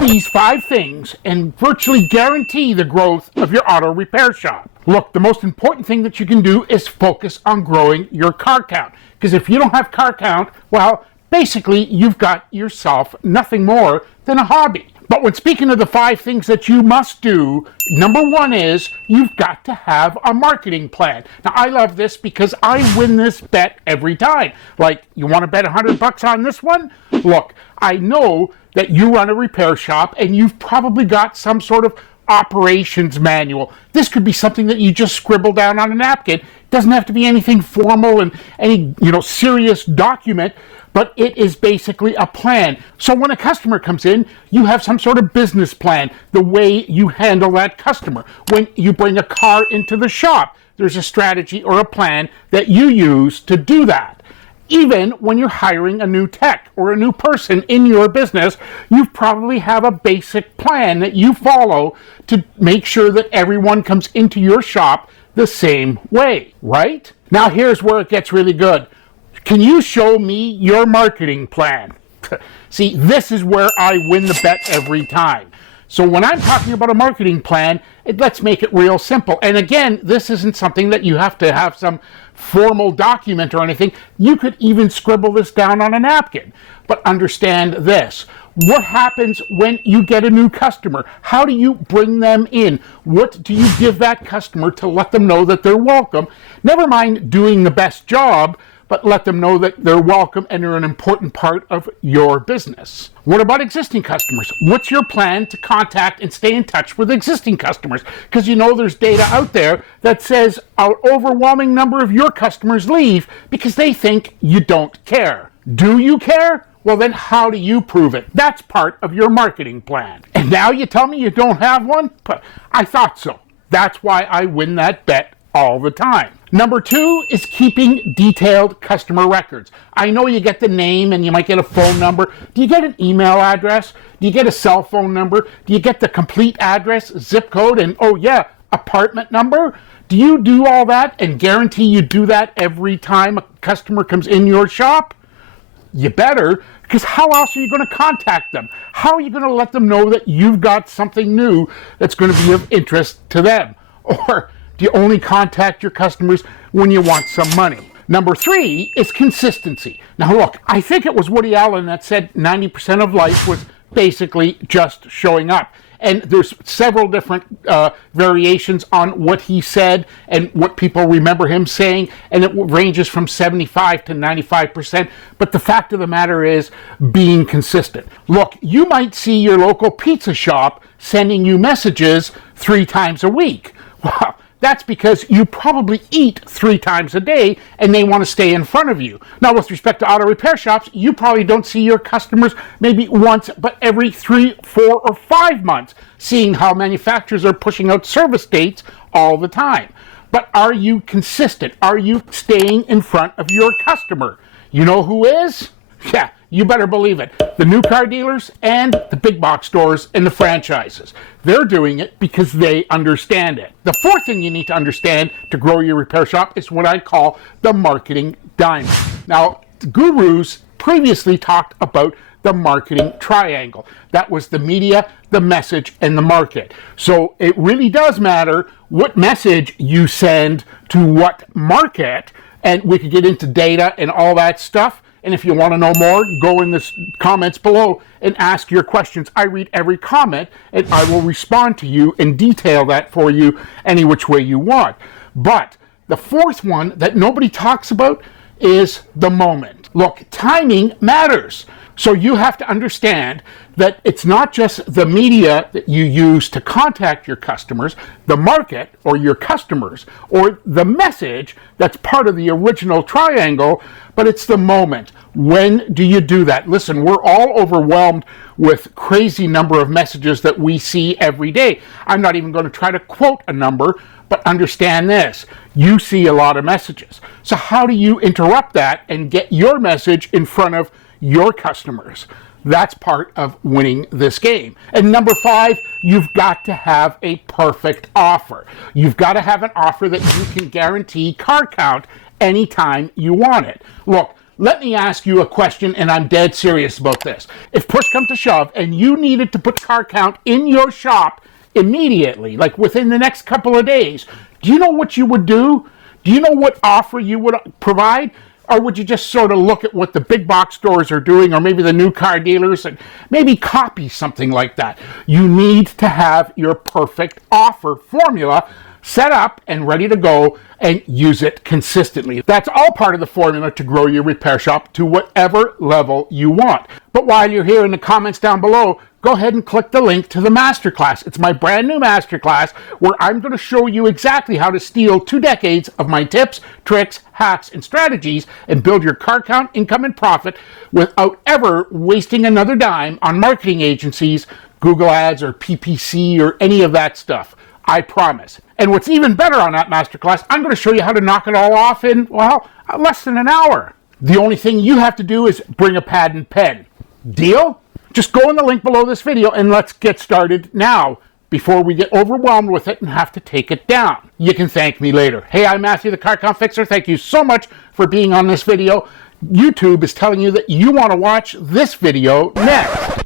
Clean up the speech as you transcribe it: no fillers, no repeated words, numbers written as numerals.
these 5 things and virtually guarantee the growth of your auto repair shop. Look, the most important thing that you can do is focus on growing your car count. Because if you don't have car count, well, basically you've got yourself nothing more than a hobby. But when speaking of the 5 things that you must do, number 1 is you've got to have a marketing plan. Now, I love this because I win this bet every time. Like, you want to bet $100 on this one? Look, I know that you run a repair shop and you've probably got some sort of operations manual. This could be something that you just scribble down on a napkin. It doesn't have to be anything formal and any, serious document, but it is basically a plan. So when a customer comes in, you have some sort of business plan, the way you handle that customer. When you bring a car into the shop, there's a strategy or a plan that you use to do that. Even when you're hiring a new tech or a new person in your business, you probably have a basic plan that you follow to make sure that everyone comes into your shop the same way, right? Now here's where it gets really good. Can you show me your marketing plan? See, this is where I win the bet every time. So when I'm talking about a marketing plan, let's make it real simple. And again, this isn't something that you have to have some formal document or anything. You could even scribble this down on a napkin. But understand this. What happens when you get a new customer? How do you bring them in? What do you give that customer to let them know that they're welcome? Never mind doing the best job, but let them know that they're welcome and they're an important part of your business. What about existing customers? What's your plan to contact and stay in touch with existing customers? Because there's data out there that says an overwhelming number of your customers leave because they think you don't care. Do you care? Well, then how do you prove it? That's part of your marketing plan. And now you tell me you don't have one? I thought so. That's why I win that bet all the time. Number 2 is keeping detailed customer records. I know you get the name and you might get a phone number. Do you get an email address? Do you get a cell phone number? Do you get the complete address, zip code, and apartment number? Do you do all that and guarantee you do that every time a customer comes in your shop? You better, because how else are you going to contact them? How are you going to let them know that you've got something new that's going to be of interest to them? Or do you only contact your customers when you want some money? Number 3 is consistency. Now look, I think it was Woody Allen that said 90% of life was basically just showing up. And there's several different variations on what he said and what people remember him saying, and it ranges from 75 to 95%. But the fact of the matter is being consistent. Look, you might see your local pizza shop sending you messages 3 times a week. Well, that's because you probably eat 3 times a day and they want to stay in front of you. Now, with respect to auto repair shops, you probably don't see your customers maybe once, but every 3, 4, or 5 months, seeing how manufacturers are pushing out service dates all the time. But are you consistent? Are you staying in front of your customer? You know who is? Yeah, you better believe it. The new car dealers and the big box stores and the franchises. They're doing it because they understand it. The 4th thing you need to understand to grow your repair shop is what I call the marketing diamond. Now, the gurus previously talked about the marketing triangle. That was the media, the message, and the market. So it really does matter what message you send to what market, and we could get into data and all that stuff. And if you want to know more, go in the comments below and ask your questions. I read every comment and I will respond to you and detail that for you any which way you want. But the 4th one that nobody talks about is the moment. Look, timing matters. So you have to understand that it's not just the media that you use to contact your customers, the market or your customers, or the message that's part of the original triangle, but it's the moment. When do you do that? Listen, we're all overwhelmed with crazy number of messages that we see every day. I'm not even going to try to quote a number, but understand this. You see a lot of messages. So how do you interrupt that and get your message in front of your customers? That's part of winning this game. And number 5, you've got to have a perfect offer. You've got to have an offer that you can guarantee car count anytime you want it. Look, Let me ask you a question, and I'm dead serious about this. If push comes to shove and you needed to put car count in your shop immediately, like within the next couple of days, do you know what you would do? Do you know what offer you would provide? Or would you just sort of look at what the big box stores are doing, or maybe the new car dealers, and maybe copy something like that? You need to have your perfect offer formula set up and ready to go and use it consistently. That's all part of the formula to grow your repair shop to whatever level you want. But while you're here, in the comments down below, go ahead and click the link to the masterclass. It's my brand new masterclass where I'm going to show you exactly how to steal 2 decades of my tips, tricks, hacks, and strategies and build your car count, income, and profit without ever wasting another dime on marketing agencies, Google Ads, or PPC, or any of that stuff. I promise. And what's even better on that masterclass, I'm going to show you how to knock it all off in, well, less than an hour. The only thing you have to do is bring a pad and pen. Deal? Just go in the link below this video and let's get started now before we get overwhelmed with it and have to take it down. You can thank me later. Hey, I'm Matthew, the Car Count Fixer. Thank you so much for being on this video. YouTube is telling you that you want to watch this video next.